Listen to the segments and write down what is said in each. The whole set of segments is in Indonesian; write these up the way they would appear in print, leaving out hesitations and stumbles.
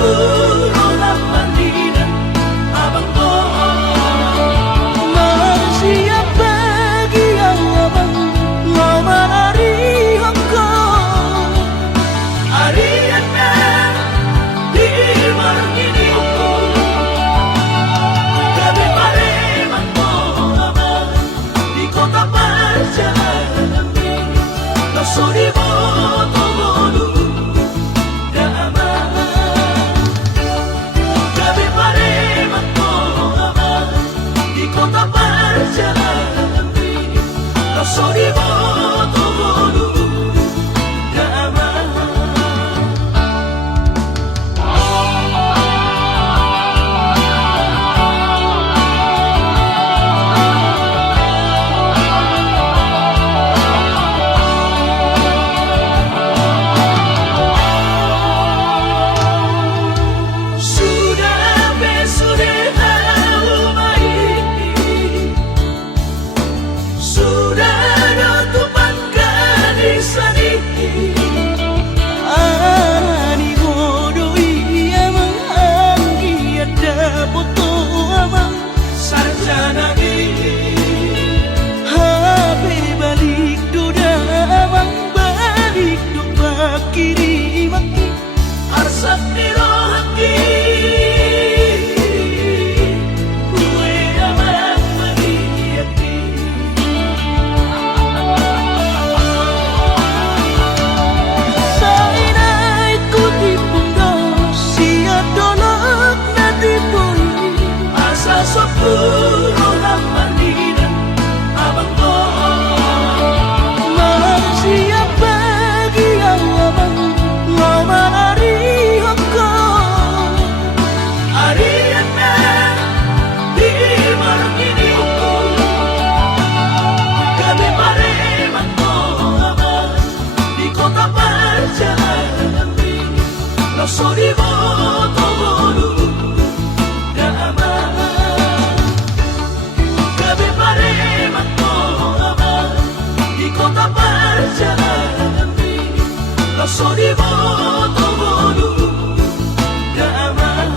sepuluh mandidan abang Siap bagi yang abang ngomong hari hongko Ariana di warung ini Gabi pare mangko abang di kota perjalanan lo suri moto bolu da aman Gabi pare mangko abang di kota perjalanan lo suri moto bolu da aman Sudah besudah tahu main Sudah nutupan kanisan ini Arani bodoh iya menganggi ada foto abang Sarjana ini HP balik duda abang balik dupa kiri maki Arsat di rohaki Kue abang meniyati Saina ikuti pundo siya dolok na tipoy Asa sepuluh mandidan abang Siap bagi yang abang ngomong hari hongko Ariana di warung ini Gabi pare mangko abang di kota perjalanan lo sori moto bolu da aman Gabi pare mangko abang di kota perjalanan lo sori moto bolu da aman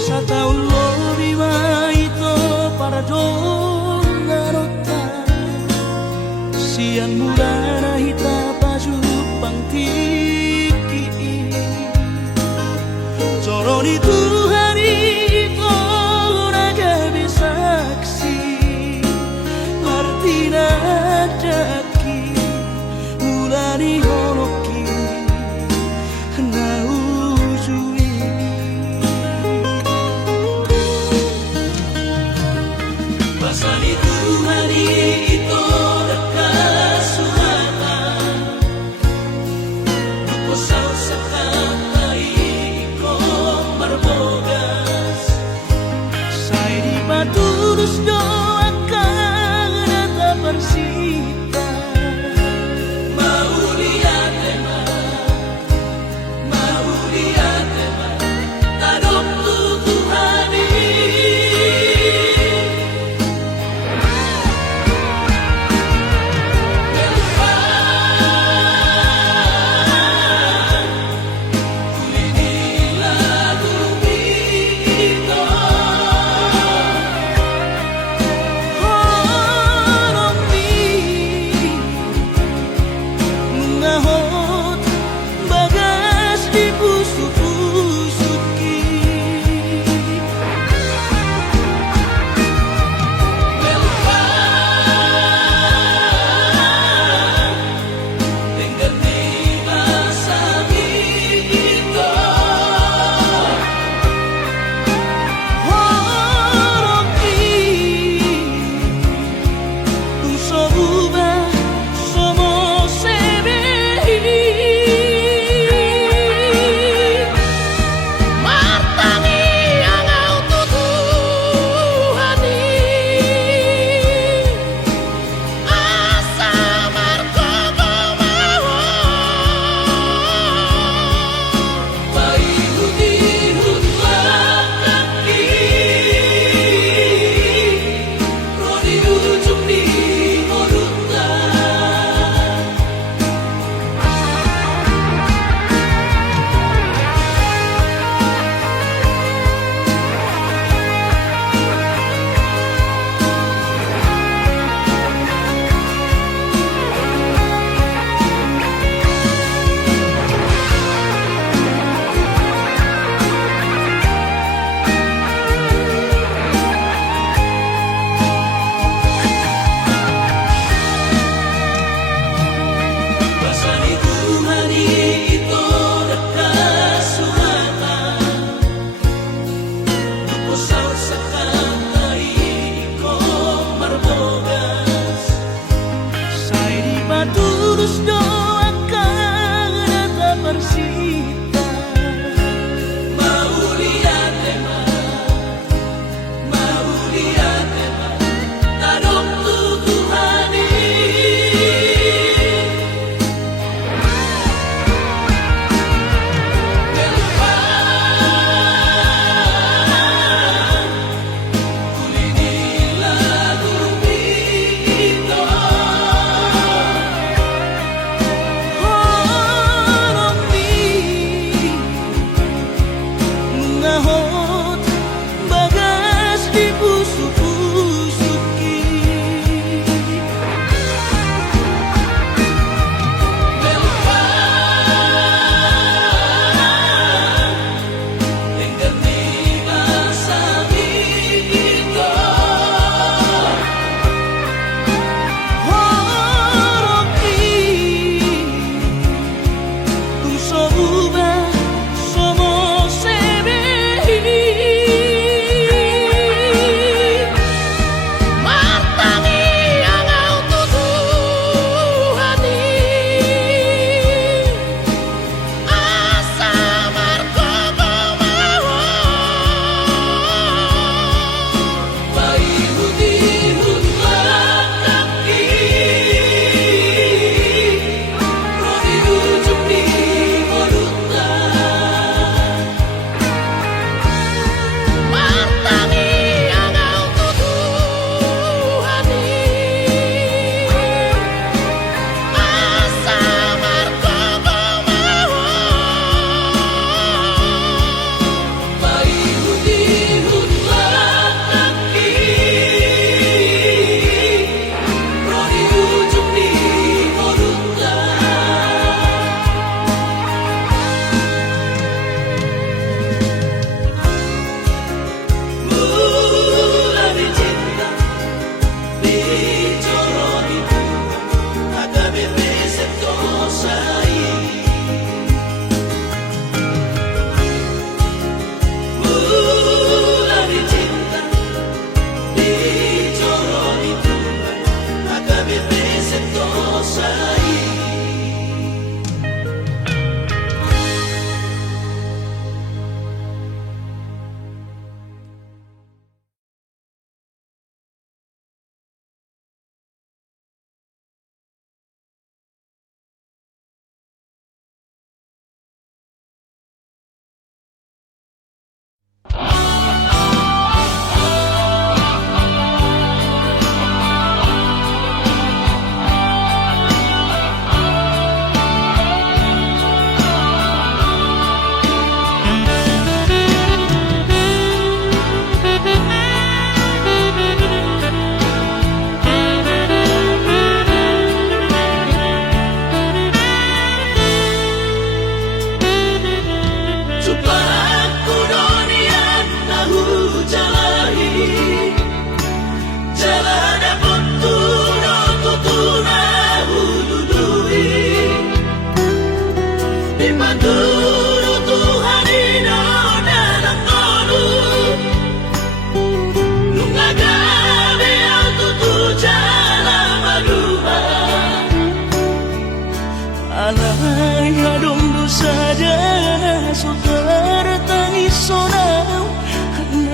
Sa taon mo lima ito para doon narota Siyan mula na hita pajupang tiki Coron itu hari itu nagabi saksi Arti nadaki mula ni holoki na ujui Pasan itu hari itu dekat suratan Duko sao sekatai ko marbogas Saya di patulus doakan tak bersita Mau lihat tema Tadok Tuhan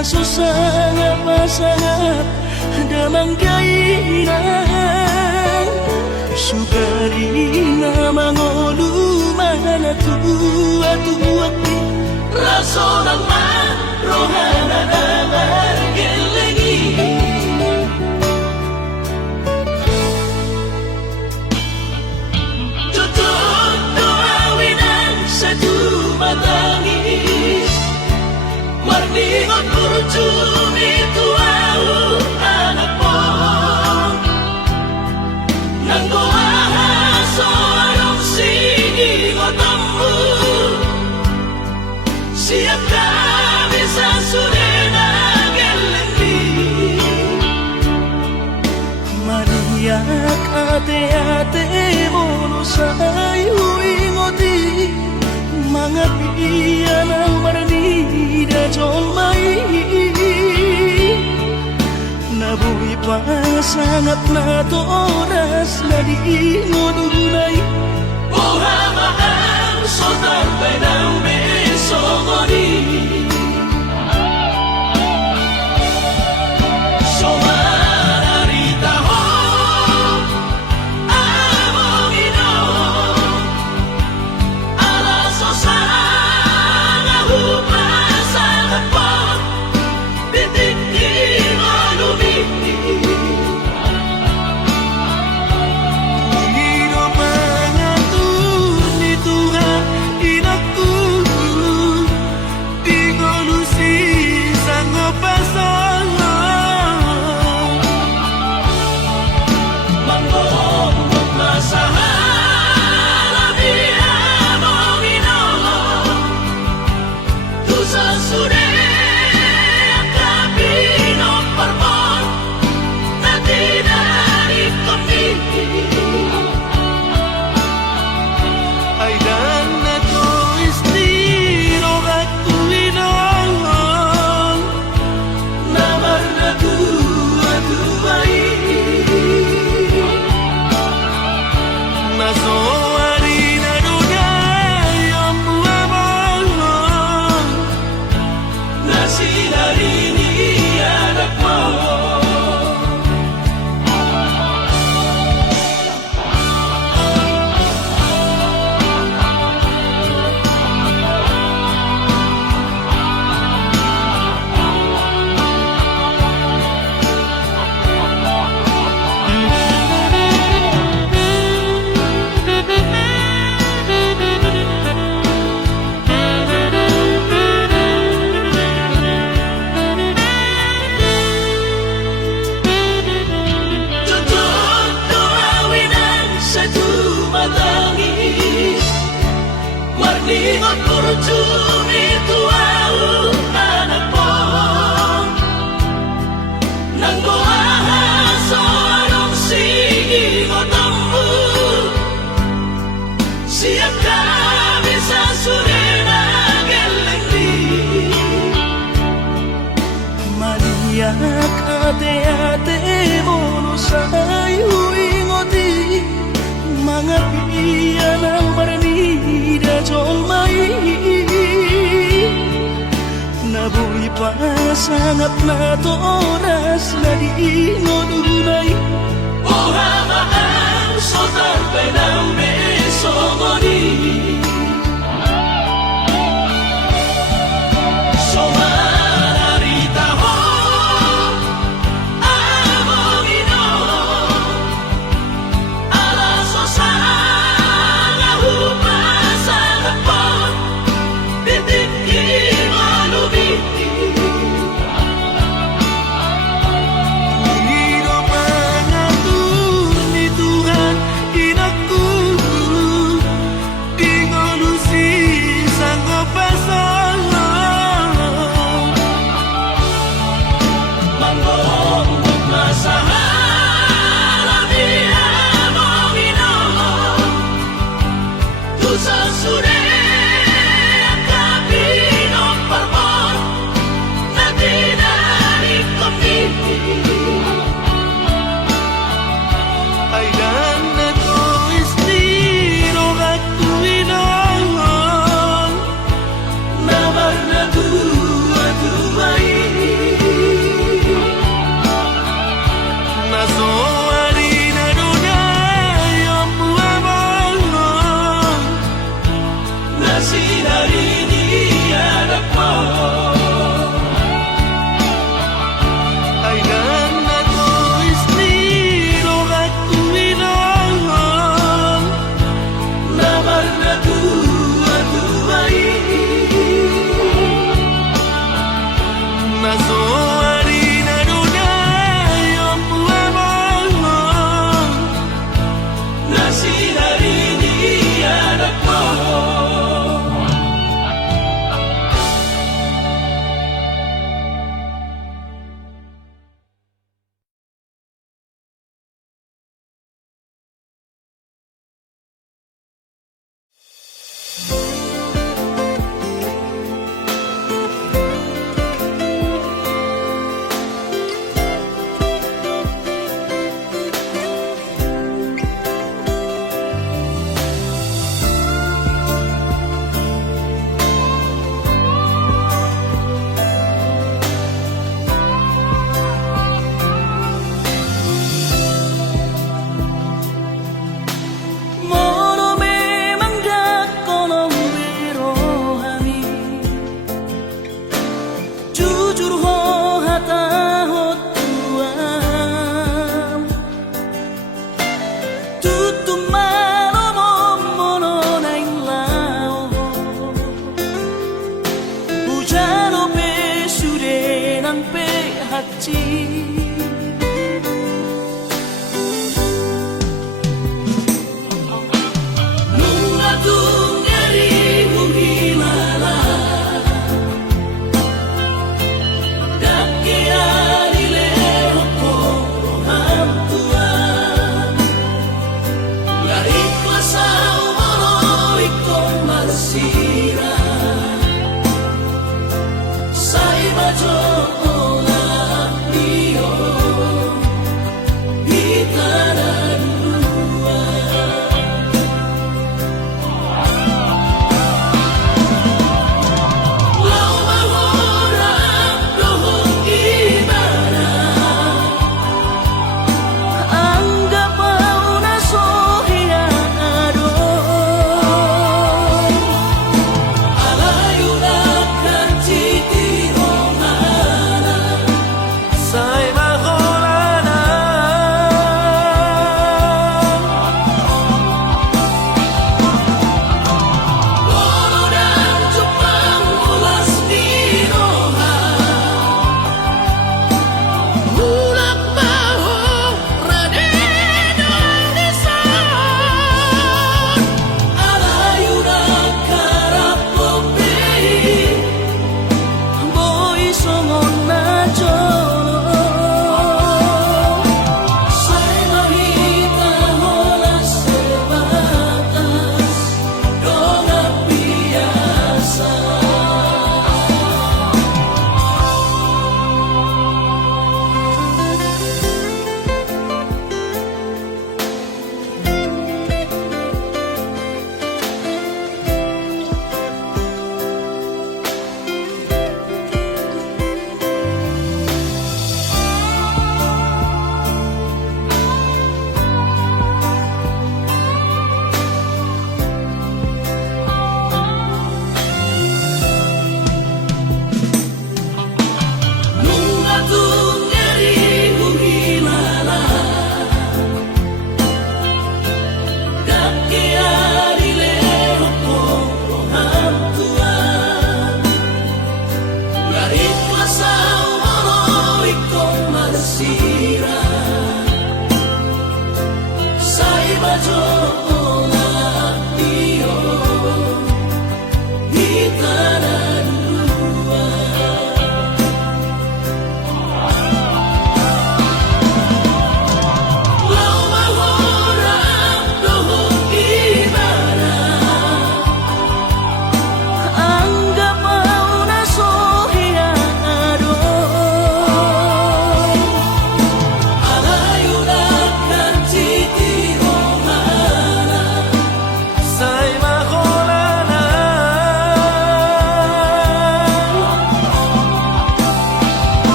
Naso sangat pasangat damang kainan Sugari na mangolu mana tua-tua Raso naman rohana na margelengi Tutup doawinan satu matangis Marningot kurcumi tuau anak po Nanggoaha soarong sigi ngotamu Siap kami sasurena gelengi Maria ate-ate mono sayu ingoti Mga piyan ang marnida jomai Nabuhi pa sangat na to oras na di ngodunay Buhamaan sotar benang besomoni Somararita ho Amongino Ala sosanga hupasang apot Bitik lumiti Gino mangatur ni Tuhan inakku Di kolusi sang pasangan Mangkong masahan Abi amongino Tusa sude Akabino parmon Tati dari komiti Ay dan na to istiro aku inong Namar na tua-tuai Naso harina dunay ang buhamon Nasi dari ni anak mo Tutup doawinan satu matangis Marningot kurcumi tuau anak po Nanggoaha soarong sigi ngotamu Siap kami sasurena gelengi Maria ate-ate mono sayu ingoti Mga piyan ang marnida jomai Nabuhi pa sangat na to oras na di ngodunay Buhamaan sotar benang besomoni Somararita ho Amongino Ala sosanga hupasang apot Bitik lumiti Gino mangatur ni Tuhan inakku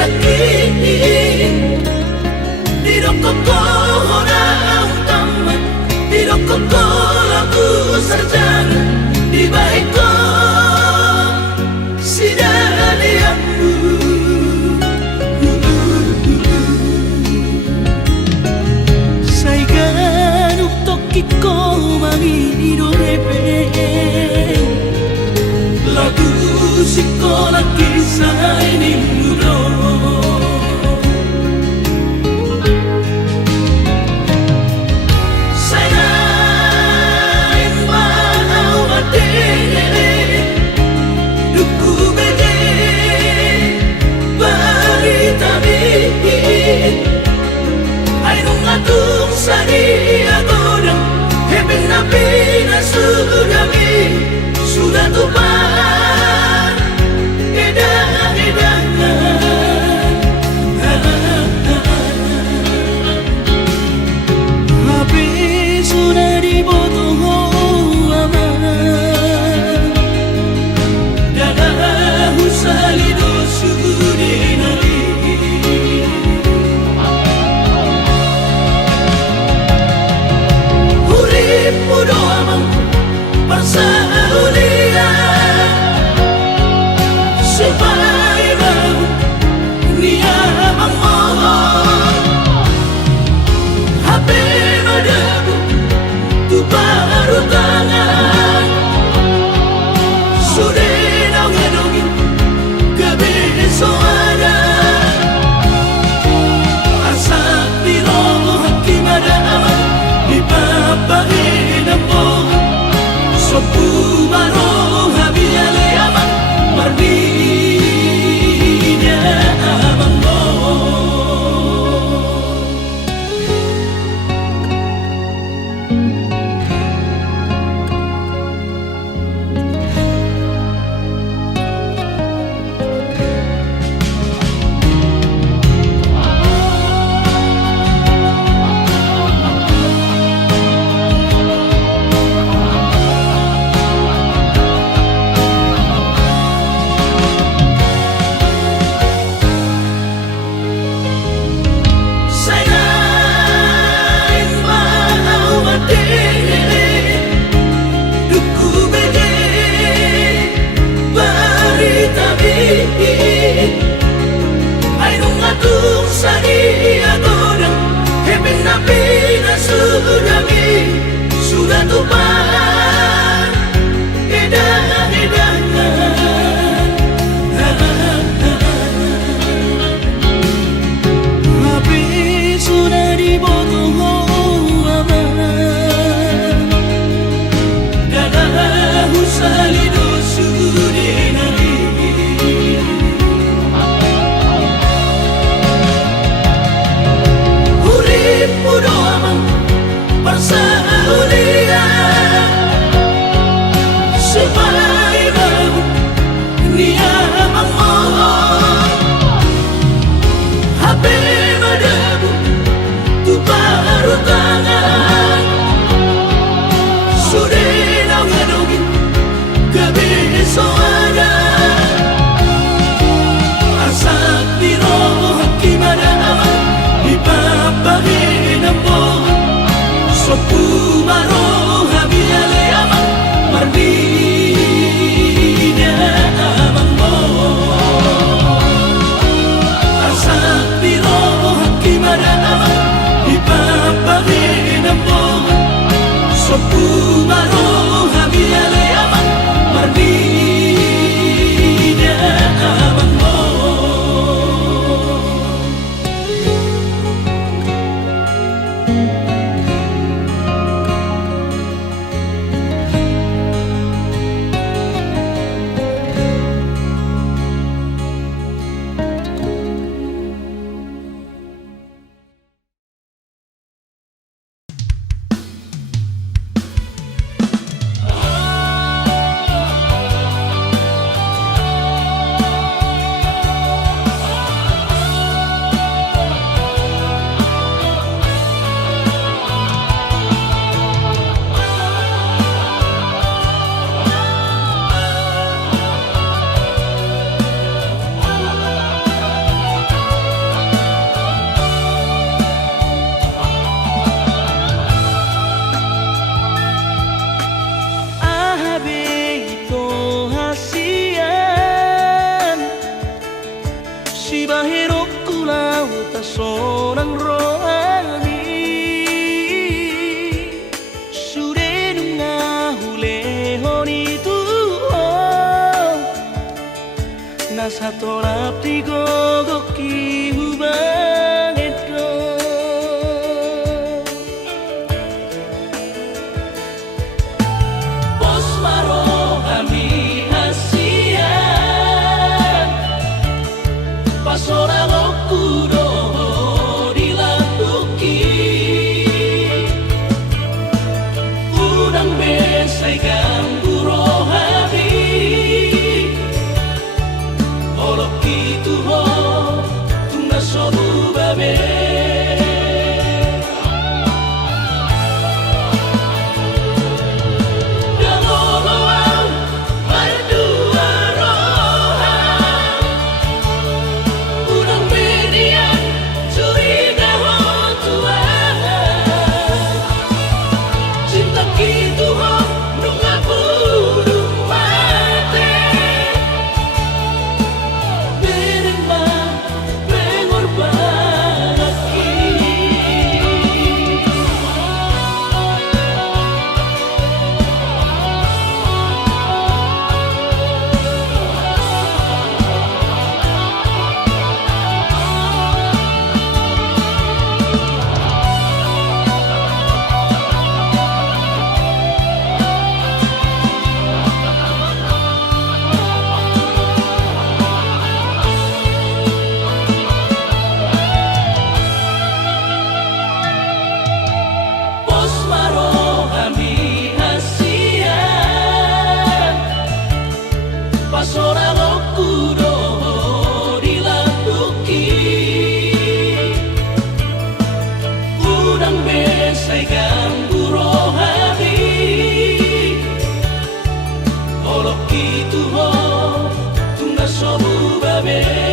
rakit di rokoko na tamat di rokoko lagu sarjana di baik ko sinalianmu Saigan uktok ko mangiro repeng lagu sekolah kisah ini mudo sayang mau mati duku bede berita bikin ayo ngatung sari agodang heben nabi nasudami sudah tumpah Habis sudah dibotoh aman Dadah usalido sudinari Urip mudo amang parsaulia Supaya mau niya mangmohon HP madabu tu baru tangan Sudah nongin kebesoada Asap di roh hakim ada aman di papahin mo Sopu baro habiale aman mardinya aman mo sudah tumpah Habis sudah dibotoh aman dadah usalido sudinari urip mudo amang parsaulia supaya mau niya mangmohon HP madabu tu baru tangan sudah nongin seorang rohani sudah nungahule honi Tuhan nasa tolap di gogoki hubang itu Bos maro kami asian pasora okuro dilakuki udang besai ganggu rohani olok itu ho tungga sobu babe Pasora okuro dilakuki udang besai ganggu rohani olok itu ho tungga sobu babe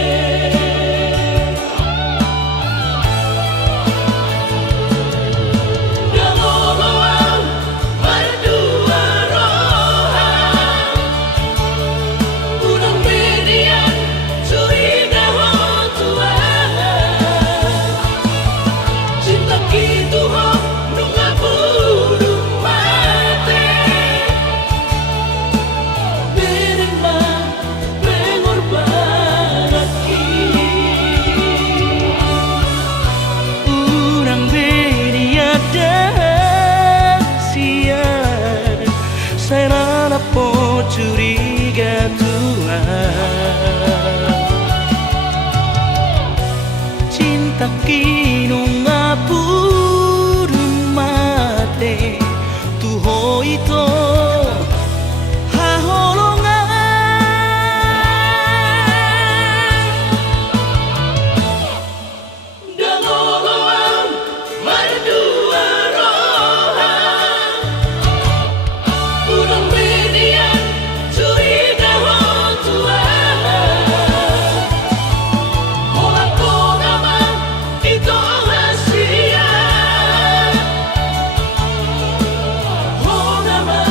po curiga Tuhan cinta kinu ngapur mate tuho ito Nama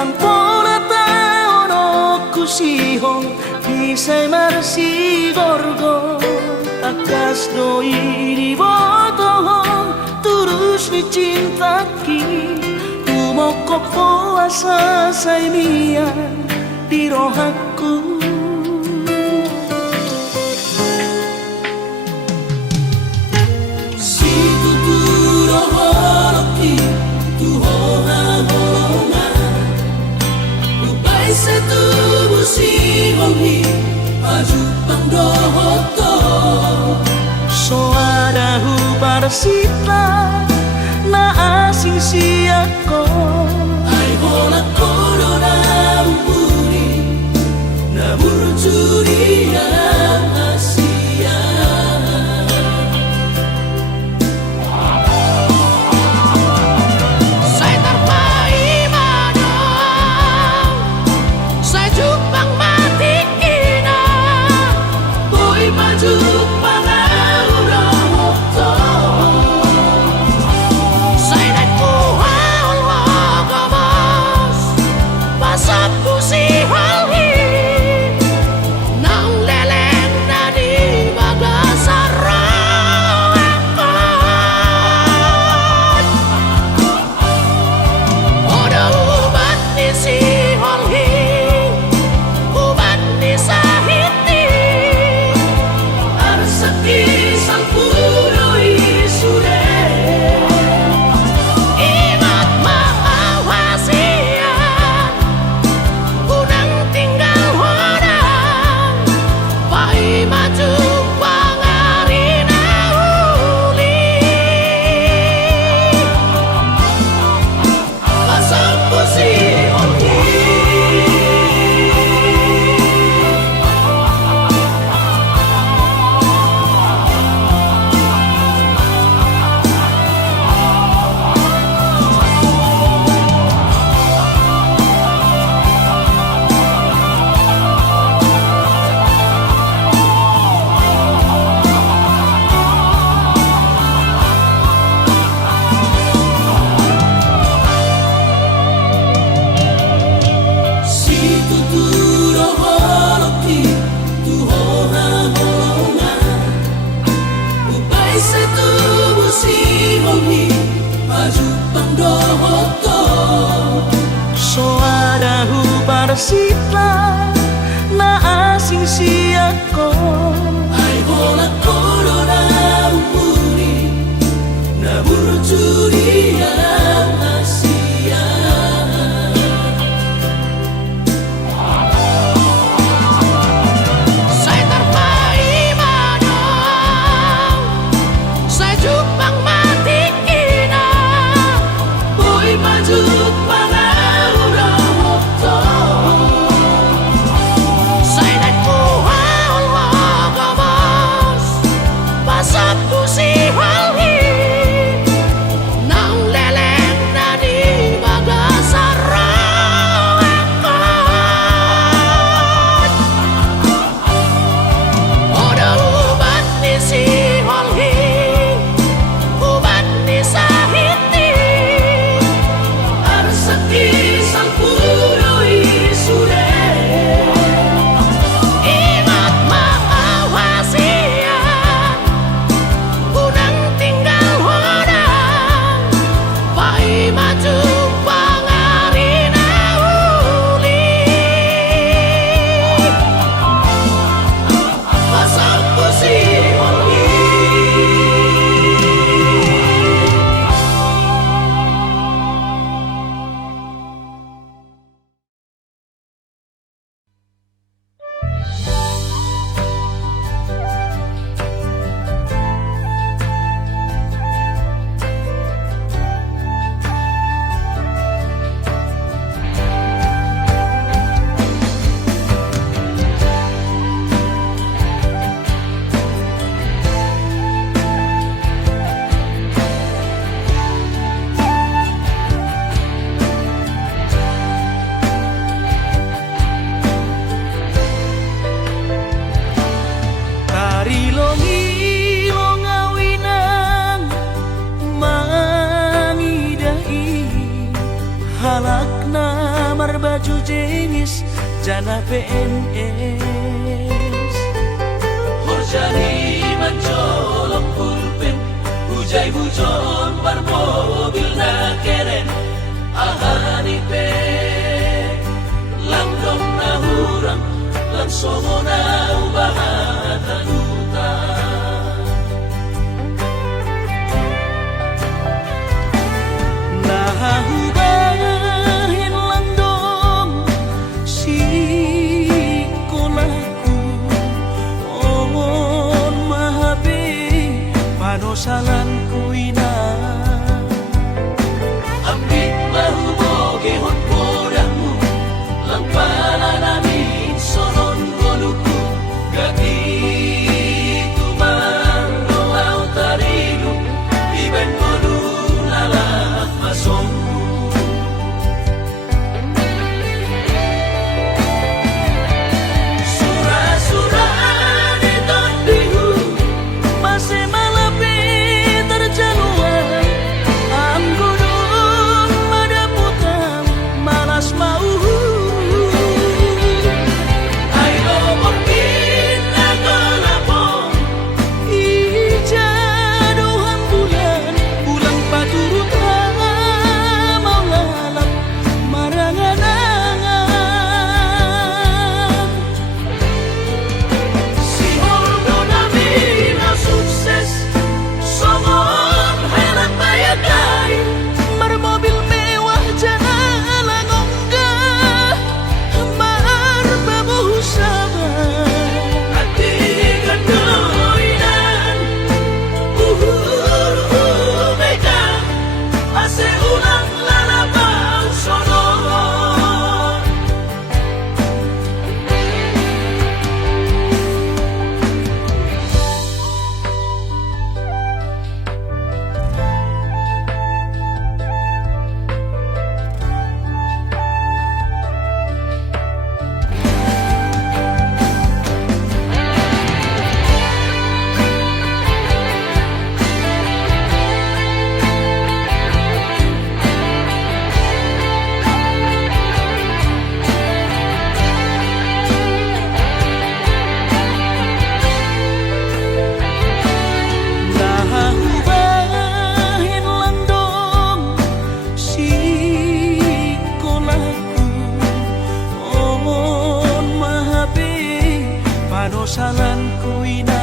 Udang pola tao no kusihong Bisay marasi gorgo Akas no iriboto Turus ni cintaki Tumokok po asa say mia Di rohaku Si tuturo holoki Tuhoha holonga Ubay sa tubo si honghi Pajupang dohoto So ada hubar sita Na asing siyako Ay hola kono na umuri Na burjuri ang Asia Say terpaimano Say jupang matikina Boy majupang aurahoto Say nagkuhaon magabas Pasap ko si halhi Nang leleng na di magasarakan Oda ubat ni si halhi Ubat ni sahiti Arsaki sang puno isure Imat maawasian Unang tinggal hodang Pai maju pangari na uli Pasang pusi ongi Si tuturo holoki Tuhoha holonga Ubay sa tubo si honghi Pajupang dohoto So ada hubar sita Na asing siyako Ay hola kono na umuri Na burjuri ang Asia Say terpaimano Say jupang matikina Boy majupang aurahoto Say nagkuhaon magabas Pasap ko si halhi Nang leleng na di magasarakan Oda ubat ni si halhi Ubat ni sahiti Arsa makna marbaju jengis jana PNS. Horjani mencolok pulpen, hujai hujon bar mobil na keren, ahani pe, langdom na hurang, langsongo na ubahatan utang. Nahubahin landong si kolahku, ongon mahabi panosalanku ina. Ambit mahuboge hon podahmu, lang pala namin sonon goluku, gati tumang doaw tarilu, iben golu lalak masong. Surah-surah di tondihu, Masih malapit terjaluan, ang gunung madaputang malas mau. ayo mungkin nagalapong, Ijaduhan bulan, ulang paturut mau lalap marangan-angan. si Holdo namin na sukses, somong helat bayagay. Marmobil mewah jalan onggah, marbabuh sabar. Hati kendoinan, mega, ase ulang lalabang sonon. Nahubahin landong si kolahku, ongon mahabi panosalanku ina.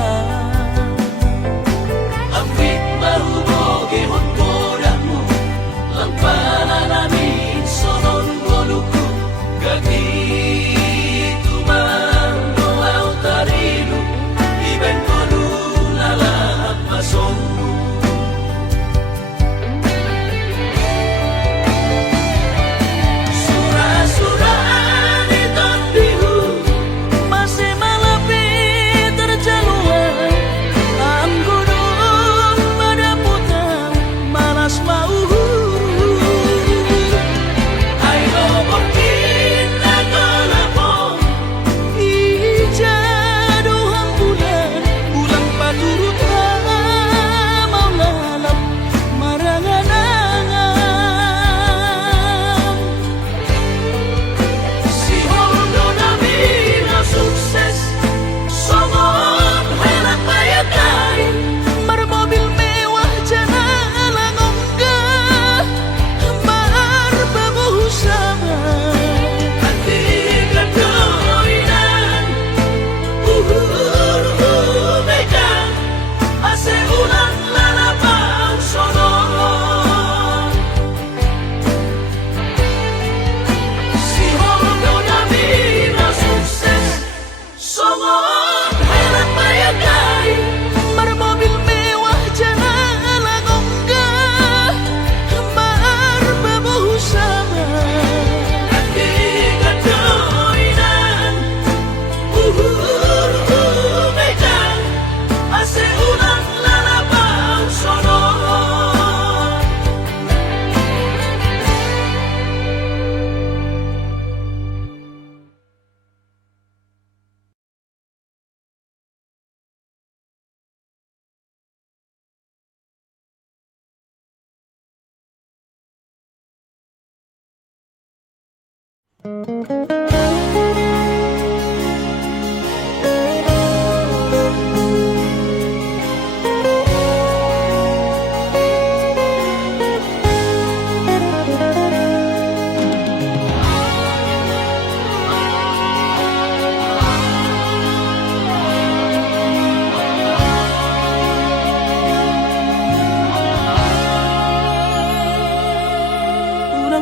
Ambit mahuboge hon podahmu, lang pala namin sonon goluku, gati tumang doaw tarilu, iben golu lalak masong. Surah-surah di tondihu, Masih malapit Urang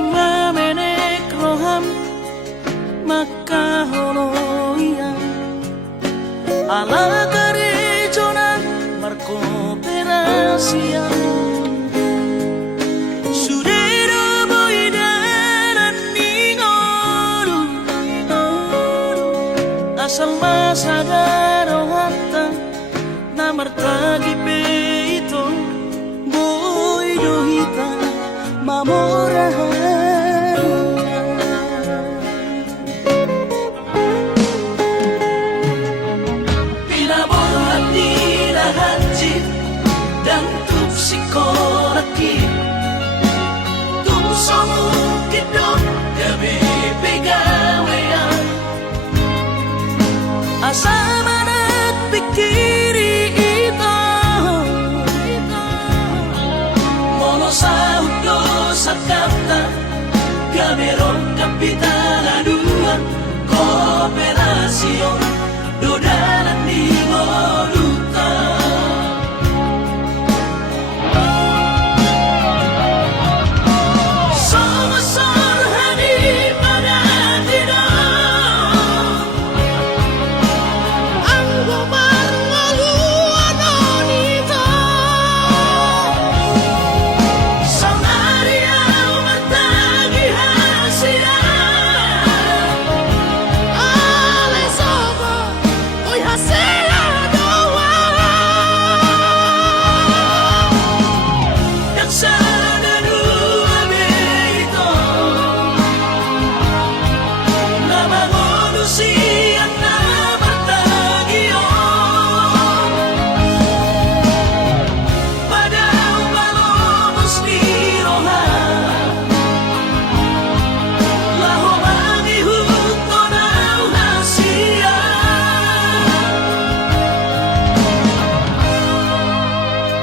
mamenek roham makaholoian ala gerejonan markooperasian sudero boidaran ningolu asal masadaro hatta namartagi peito boidohita mamorahan dan tuk sikoraki tuk somu kidok gabe pegawean asa manat pikiri ito mono sa udo sa kapta gameron kapitala duan kooperasyon dodalan di moluta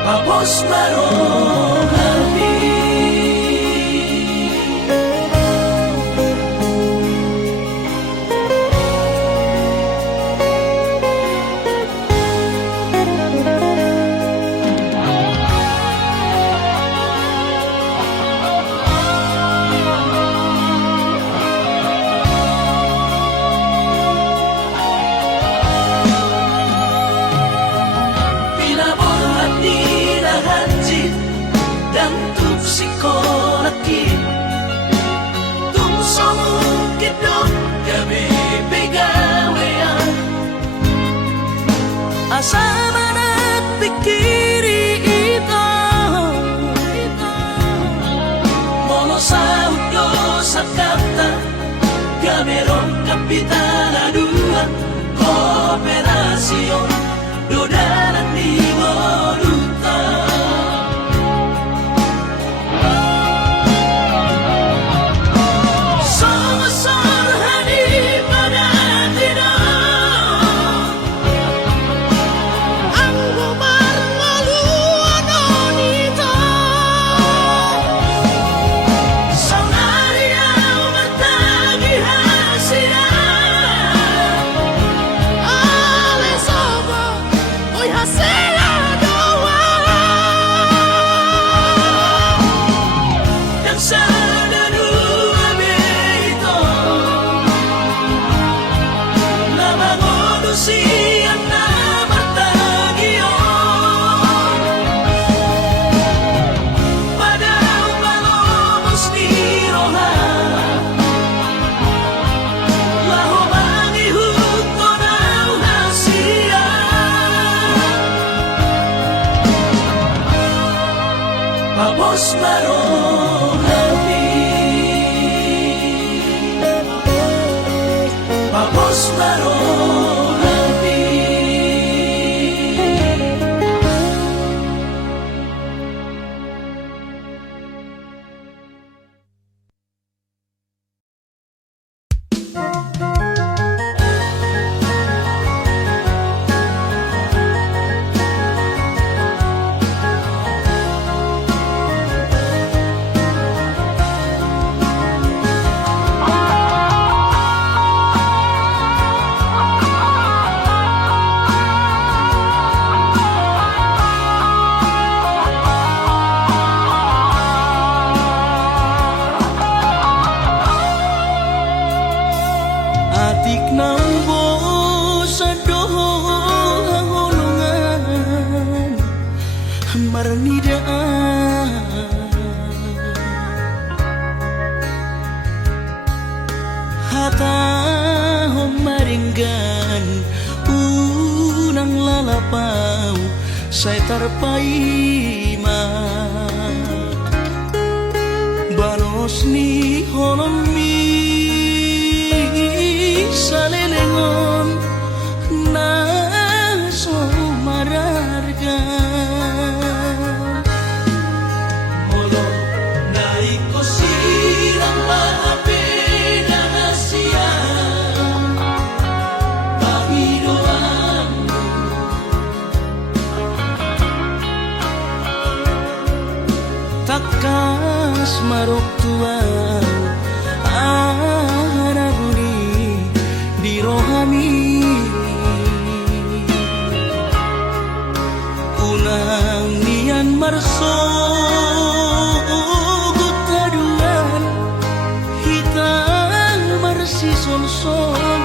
Papos marohami dan tuk sikoraki tung somu kidok gabe pegawean asa manat pikiri ito mono sa udo sa kapta gameron kapitala duan kooperasyon dodalan di moluta marnidaan hata maringgan unang lalapau say tarpaima banos ni honomi salelengon na so mararga molo nai ko sirang maapi na siya Panginoon takas marok tuan anaguni di rohami unang nian marso gutaduan hitang marsi sol-solan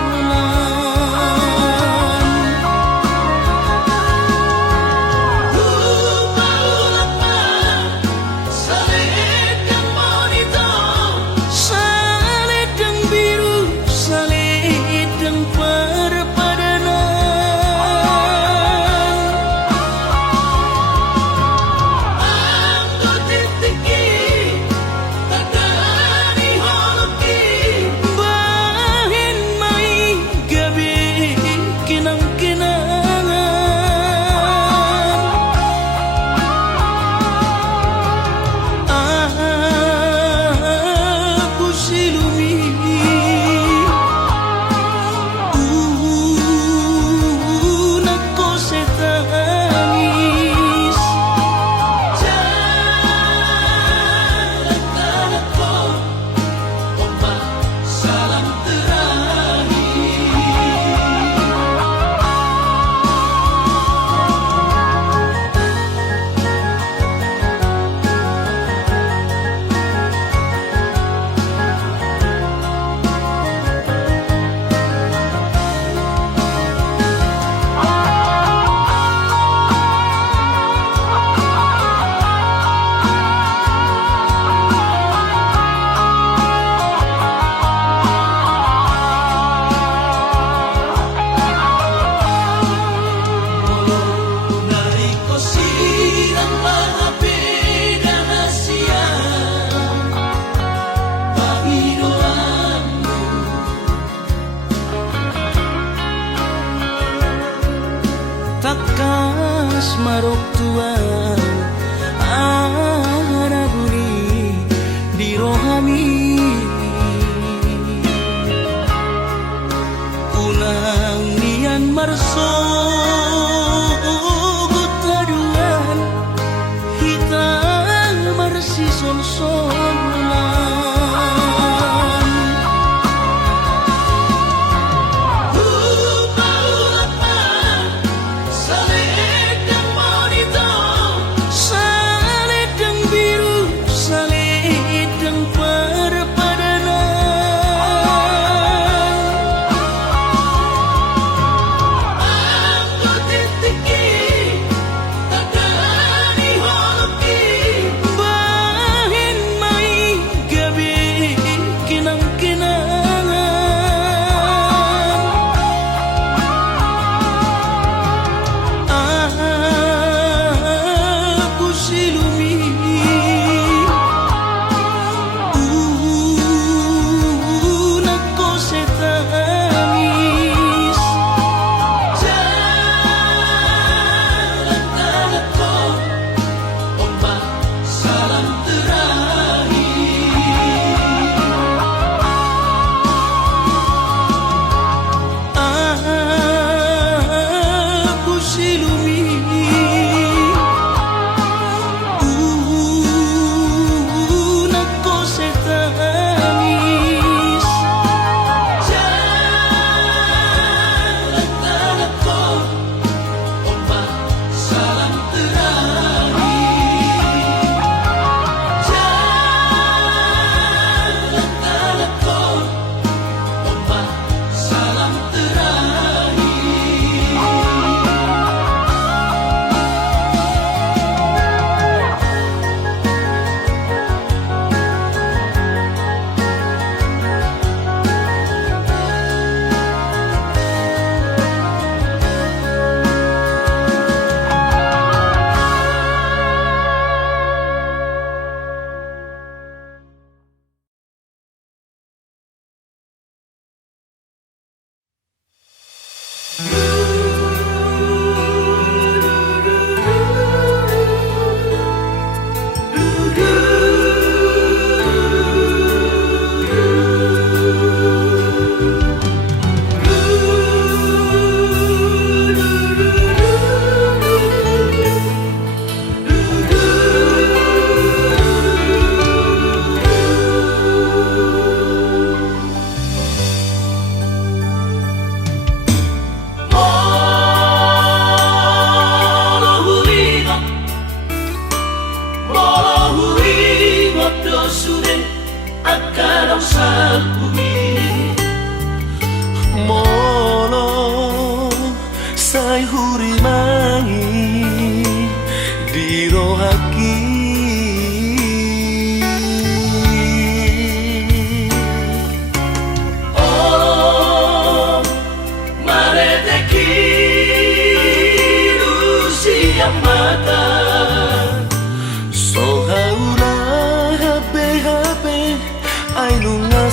takas marok tuan anaguni di rohami unang nian marso gutaduan hitang marsi sol-solan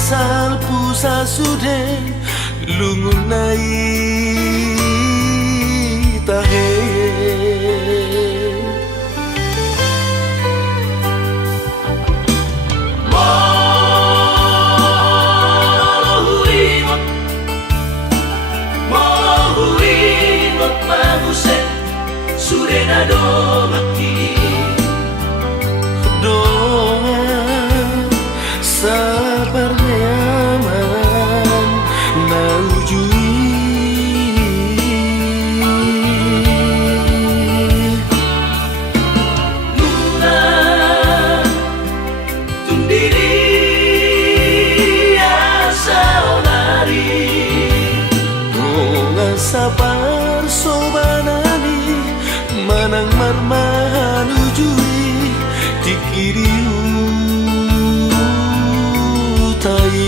asal pusa sude lungun nai tahe Surena do maki doa sabar nyaman naujui Nuna tundiri asa onari doa sabar sobanani manang marmahan ujui dikiriu tai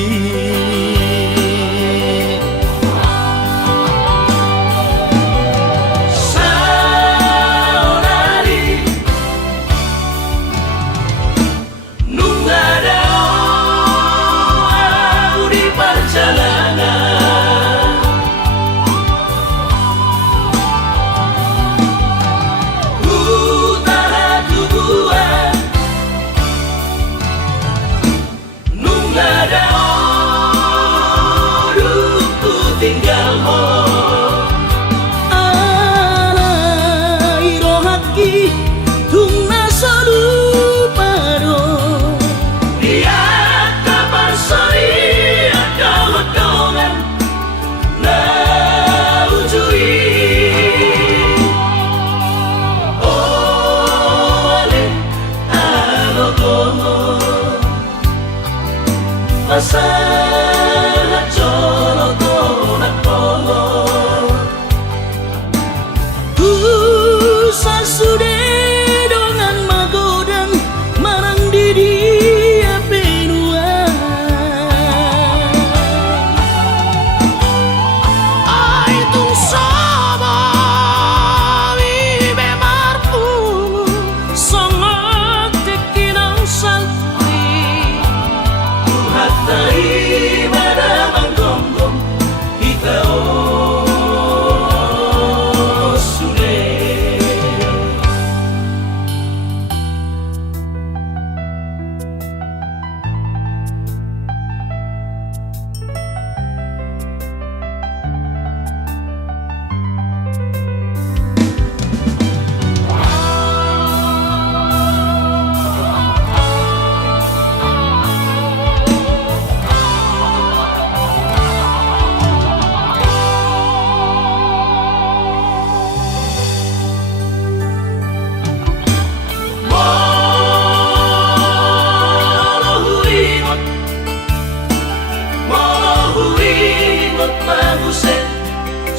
saonari nunga dao di perjalanan utara tubuhan nunga dao ku tinggal mo alai rohaki tungna salupado lihat kabar sori ada hodongan na ujui ole alogomo masalah jolo tonak polo pusa sude dongan magodan marang didi penua ai tung sama vive marfu sangat tekinang salpi hatai pada manggonggong kita sude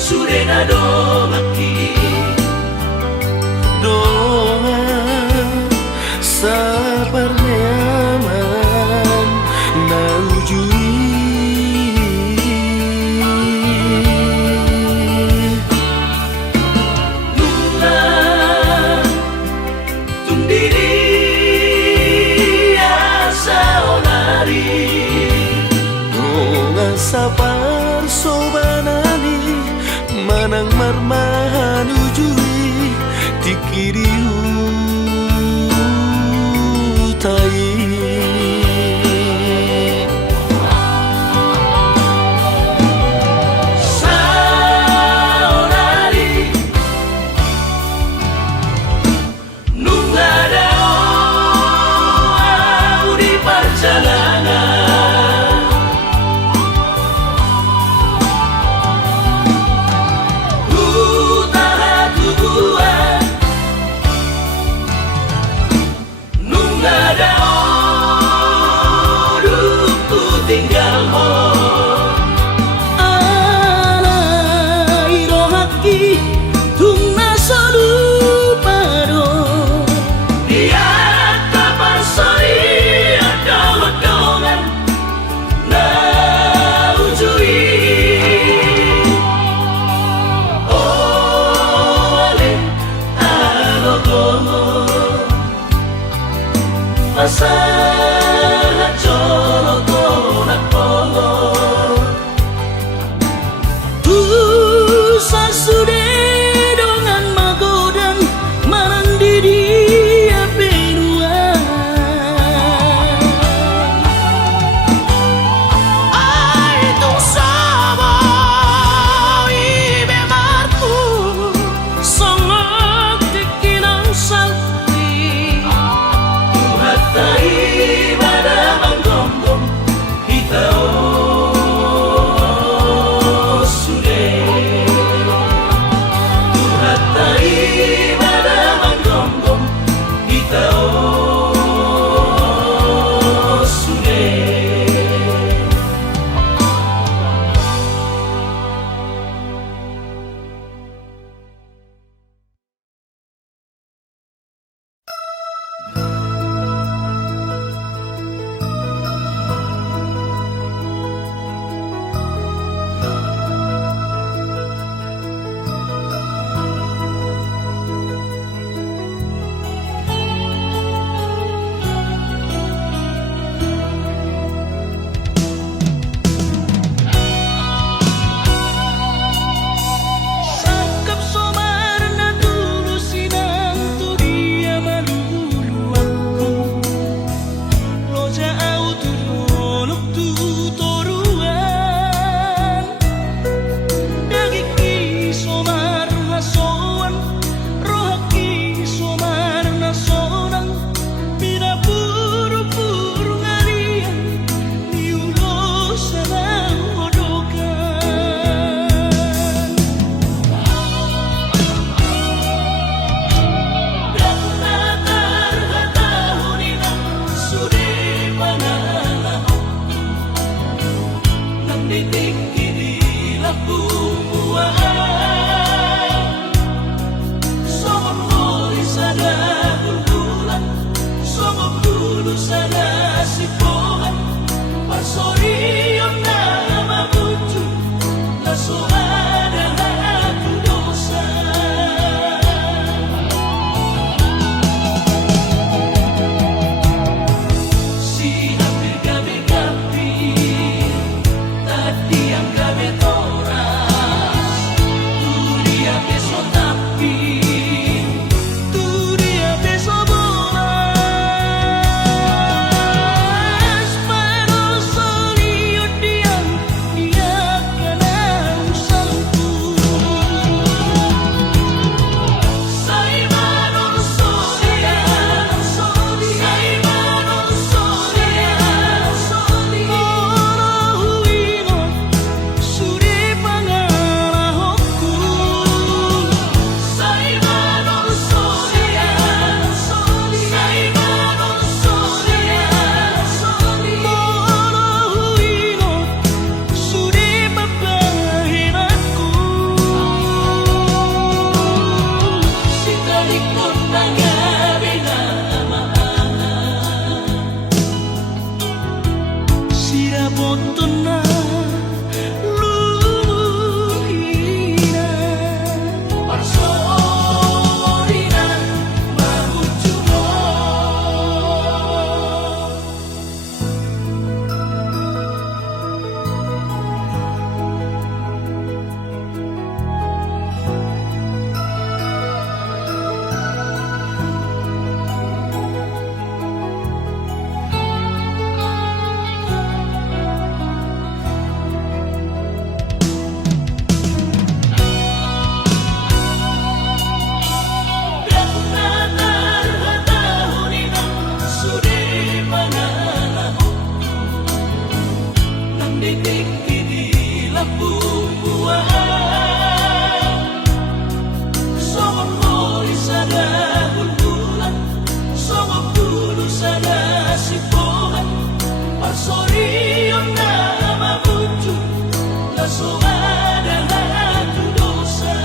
Surena do maki doa sabar nyaman naujui nuna tundiri asa onari doa sabar sobanani manang marmahan ujui dikiriu tai saonari nunga dao di perjalanan utara tubuhan titik ini labuan somong holi sada bulbulan somong dulu sada sipohan parsorion na mabuju na soada hatu dosa si hampir gabi-gabi tadi yang gabi toras tu dia besok tapi tu dia besok bolas pero soliut dia kena usalku sai manon solia sai manon solia huino suri pangarahku sai manon solia sai manon solia huino suri papahiraku si talikon nangabina maana sira botona luhina parsorina mahujumo titik ini labuan somong holi sada bulbulan somong dulu sada sipohan parsorion na mabuju na soada hatu dosa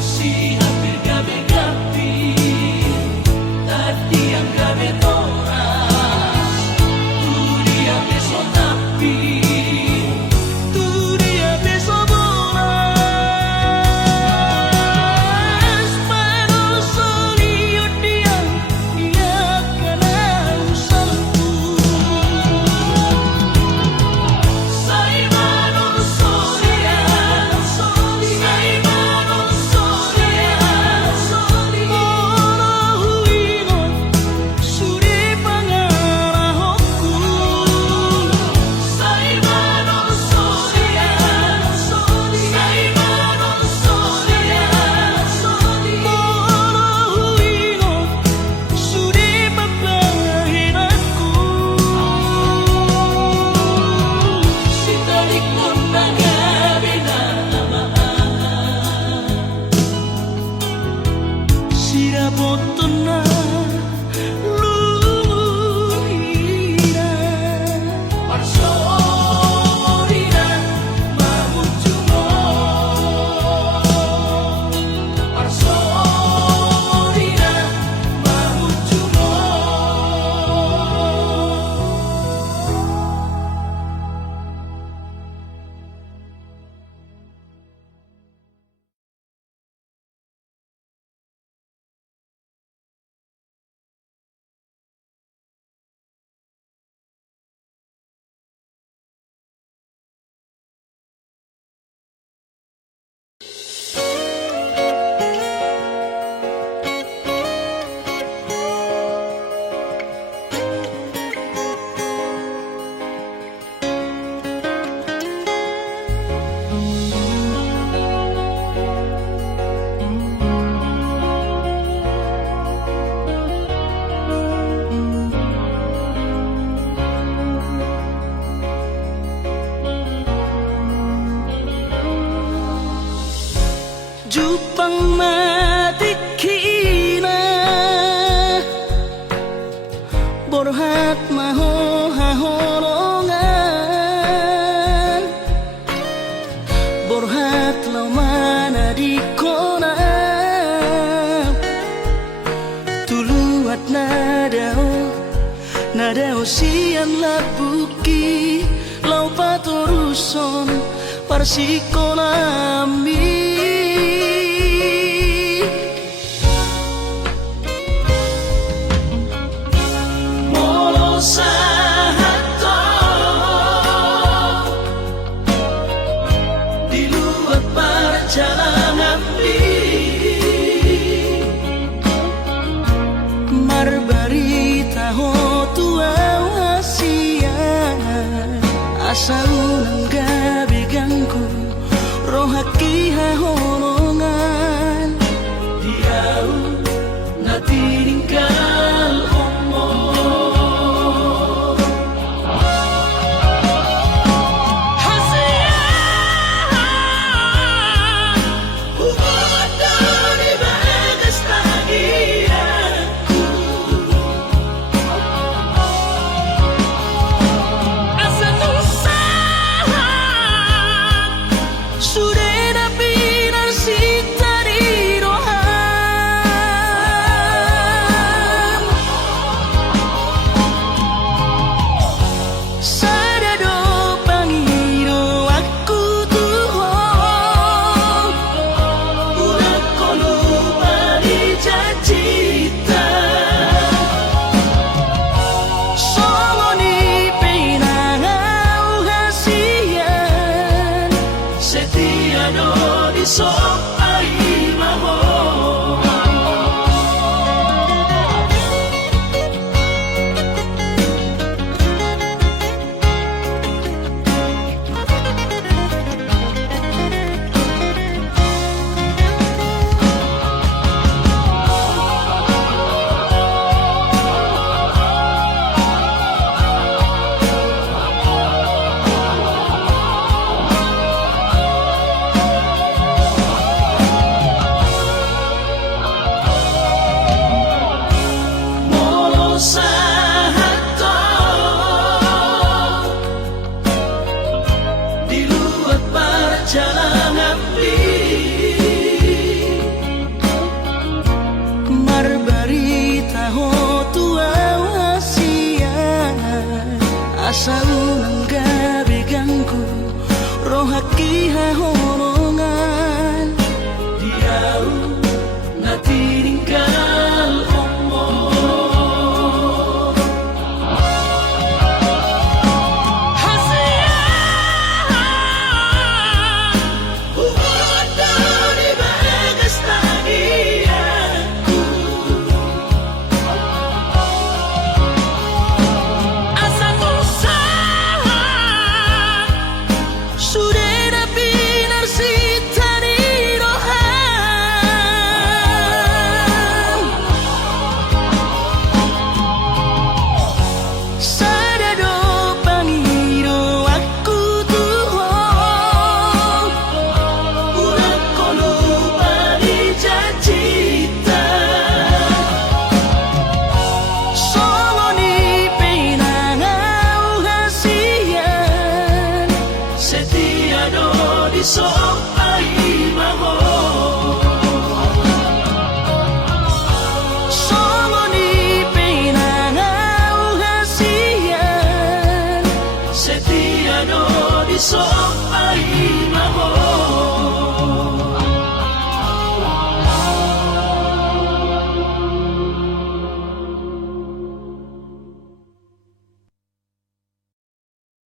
si hampir gabi-gabi tadi yang gabi toras tu dia besok tapi tu dia besok bolas pero soliut dia kena usalku sai manon solia sai manon solia huino suri borhat maho hahorongan borhat lau mana di kona tuluat nadao sian labuki lau patoruson parsikonami Sahato di luar perjalanan marbarita ho tua hasia asa unang gabi gangku rohaki hahorongan diau na tinggal so ai maho Sahato di luar perjalanan marbarita ho tua hasia asa unang gabi gangku rohaki hahorongan diau na tinggal so ai maho somoni penangau hasian setia no di so